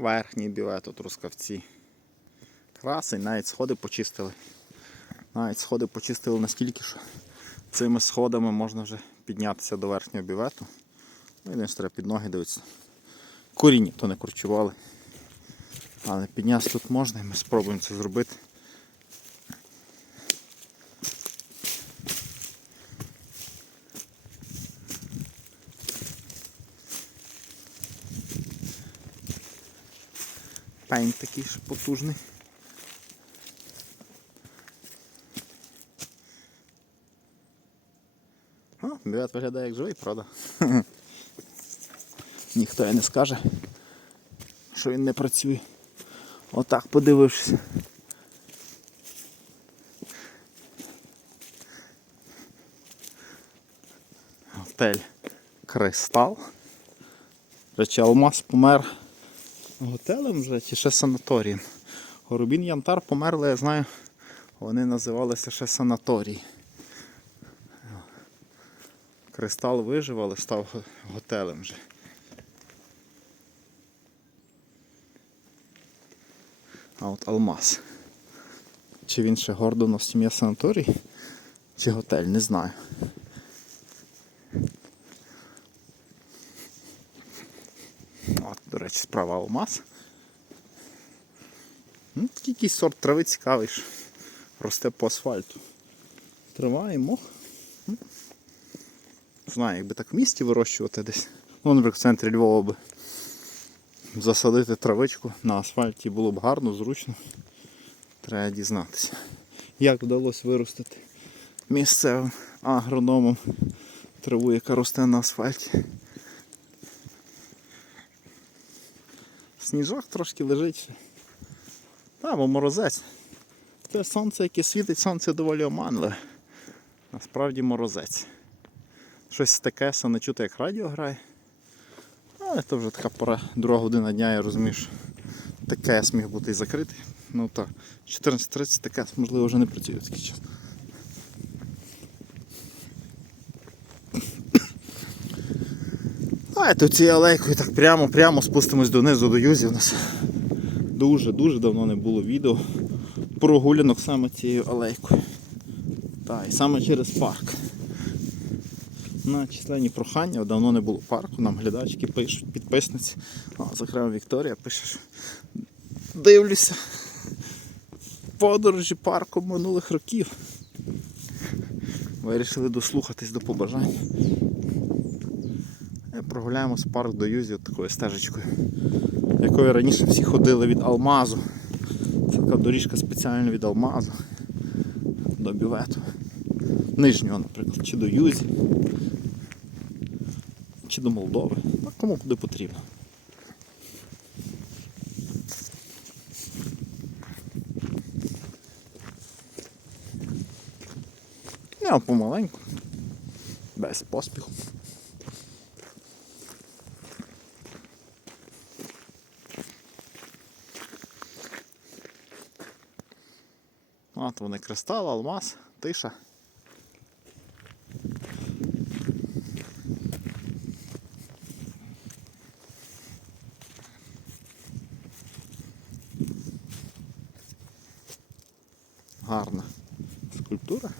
Верхній білет, тут рускавці. Красень, навіть сходи почистили. Навіть сходи почистили настільки, що цими сходами можна вже піднятися до верхнього бівету. Ну, єдине, треба під ноги дивитися. Коріння то не корчували. Але піднятися тут можна і ми спробуємо це зробити. Пень такий ще потужний. О, бювет виглядає як живий, правда? Ніхто і не скаже, що він не працює. Отак подивившись. Готель Кристал. Речі, Алмаз помер готелем вже чи ще санаторієм. Горобін Янтар померли, я знаю, вони називалися ще санаторій. Кристал вижив, але став готелем вже. А от Алмаз. Чи він ще гордо на сім'я санаторій, чи готель, не знаю. От, до речі, справа Алмаз. Ну, якийсь сорт трави цікавий. ж. Росте по асфальту. Ну, Знаю, якби так в місті вирощувати десь. Ну, наприклад, в центрі Львова би засадити травичку на асфальті було б гарно, зручно. Треба дізнатися. Як вдалося виростити місцевим агрономом траву, яка росте на асфальті. Сніжок трошки лежить. Та, бо морозець. Це сонце, яке світить, сонце доволі оманливе. Насправді морозець. Щось таке, що не чути, як радіо грає. Але це вже така пора, друга година дня, я розумію, що таке міг бути і закритий. Ну так, 14.30 таке, можливо, вже не працює такий час. Тут цією алейкою так прямо-прямо спустимось донизу до юзі. У нас дуже-дуже давно не було відео прогулянок саме цією алейкою. Так, і саме через парк. На численні прохання, давно не було парку, нам глядачки пишуть, підписниці. А, зокрема Вікторія пише, дивлюся подорожі парку минулих років. Вирішили дослухатись до побажань. В парк до Юзі такою стежечкою, якою раніше всі ходили від Алмазу. Це така доріжка спеціально від Алмазу до бювету. Нижнього, наприклад, чи до Юзі, чи до Молдови. Так кому буде потрібно. Я помаленьку, без поспіху. От вони кристал, алмаз, тиша. Гарна скульптура.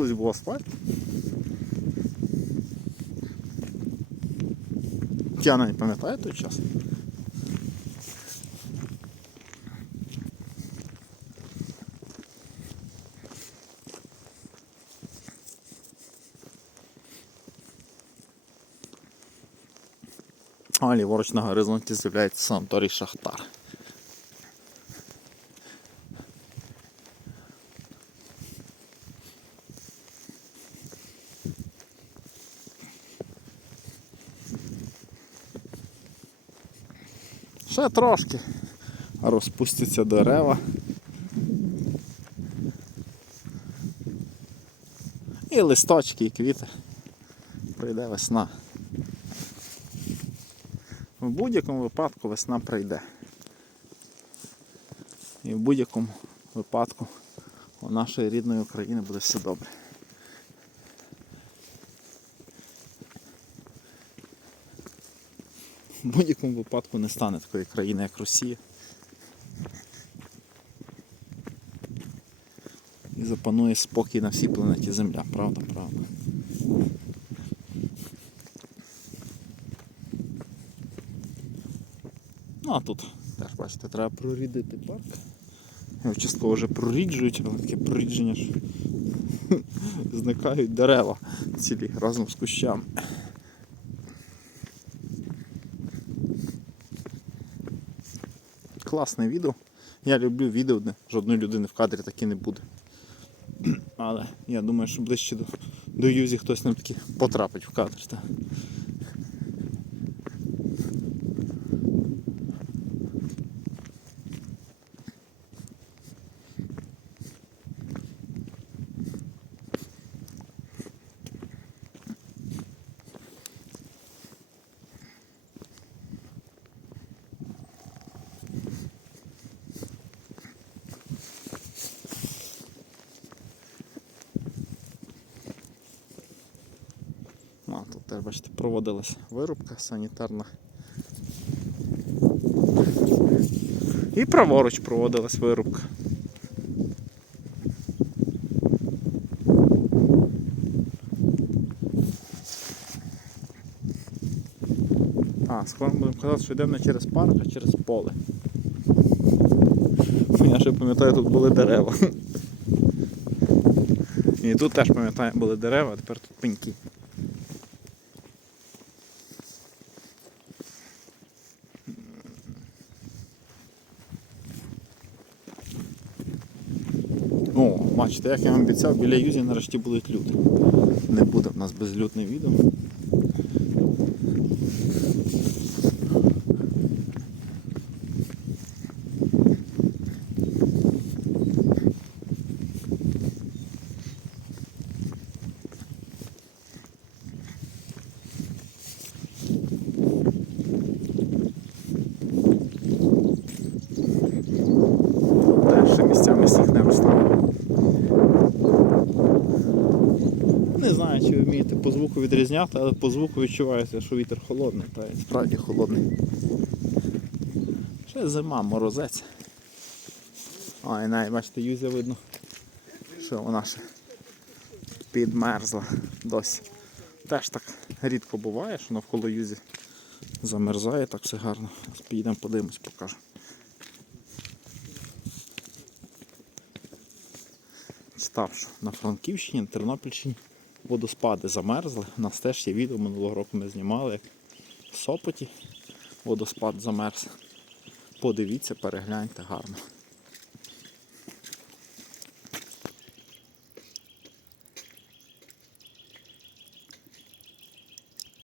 Колись був асфальт. Я навіть пам'ятаю той час. А ліворуч на горизонті з'являється санаторій Шахтар. Ще трошки розпустяться дерева. І листочки, і квіти. Прийде весна. В будь-якому випадку весна прийде. І в будь-якому випадку у нашої рідної України буде все добре. В будь-якому випадку не стане такої країни, як Росія. І запанує спокій на всій планеті Земля, правда, правда. Ну а тут теж бачите, треба прорідити парк. Його частково вже проріджують, але таке прорідження що зникають дерева цілі разом з кущами. Класне відео. Я люблю відео, де жодної людини в кадрі таки не буде. Але я думаю, що ближче до, до Юзі хтось нам таки потрапить в кадр. Так. Теж, бачите, проводилась вирубка санітарна. І праворуч проводилась вирубка. А, скоро будемо казати, що йдемо не через парк, а через поле. Я ще пам'ятаю, тут були дерева. І тут теж пам'ятаю, були дерева, а тепер тут пеньки. О, бачите, як я вам обіцяв, біля Юзі нарешті будуть люди. Не буде в нас безлюдне відео. Теж ще місцями сніг не розтав. Не знаю, чи вмієте по звуку відрізняти, але по звуку відчувається, що вітер холодний, та він справді холодний. Ще зима, морозець. І навіть бачите, Юзя видно, що вона ще підмерзла досі. Теж так рідко буває, що навколо Юзі замерзає, так все гарно. Підійдемо подивимось, покажу. Читав, що на Франківщині, на Тернопільщині водоспади замерзли. У нас теж є відео минулого року ми знімали, як в Сопоті водоспад замерз. Подивіться, перегляньте гарно.